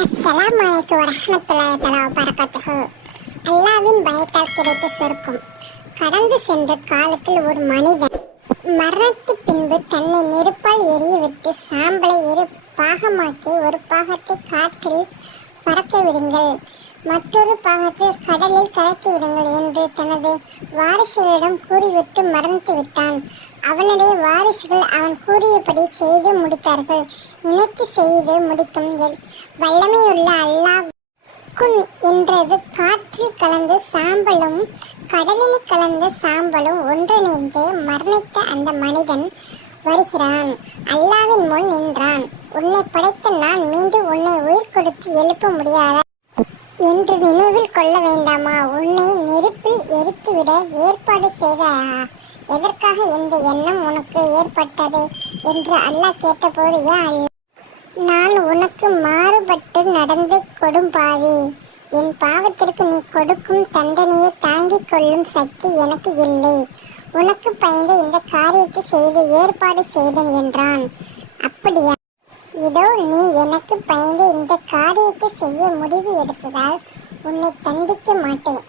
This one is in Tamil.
அஸ்ஸலாமு அலைக்கும் வரஹ்மத்துல்லாஹி தஆலா வபரகாத்துஹு. அல்லாஹ்வின் பயத்தால் கிடைத்த சொர்க்கம். கடந்து சென்ற காலத்தில் ஒரு மனிதன் மரணத்து பின்பு தன்னை நெருப்பால் எரியவிட்டு சாம்பலை இரு பாகமாக்கி ஒரு பாகத்தை காற்றில் பறக்க விடுங்கள். மற்றொரு பாகத்தில் கடலில் கலக்கி விடுங்கள் என்று தனது வாரிசுகளிடம் கூறிவிட்டு மறந்து விட்டான். அவனுடைய வாரிசுகள் அவன் கூறியபடி செய்து முடித்தார்கள். நினைத்து செய்து முடிக்கும் வல்லமையுள்ள அல்லாஹ் குன் என்றது காற்றில் கலந்த சாம்பலும் கடலில் கலந்த சாம்பலும் ஒன்றிணைந்து மரணித்த அந்த மனிதன் வருகிறான். அல்லாவின் முன் நின்றான். உன்னை படைத்த நான் மீண்டும் உன்னை உயிர் கொடுத்து எழுப்ப முடியாதா? என்று நினைவில் கொள்ள வேண்டாமா? உன்னை நெருப்பில் எரித்துவிட ஏற்பாடு செய்த எதற்காக இந்த எண்ணம் உனக்கு ஏற்பட்டது என்று அல்லாஹ் கேட்டபோது யா நான் உனக்கு மாறுபட்டு நடந்து கொடும் பாவி. என் பாவத்திற்கு நீ கொடுக்கும் தண்டனையை தாங்கிக் கொள்ளும் சக்தி எனக்கு இல்லை. உனக்கு பயந்து இந்த காரியத்தை செய்து ஏற்பாடு செய்தேன் என்றான். அப்படியா? இதோ நீ எனக்கு பயந்து இந்த காரியத்தை செய்ய முடிவு எடுத்ததால் உன்னை தண்டிக்க மாட்டேன்.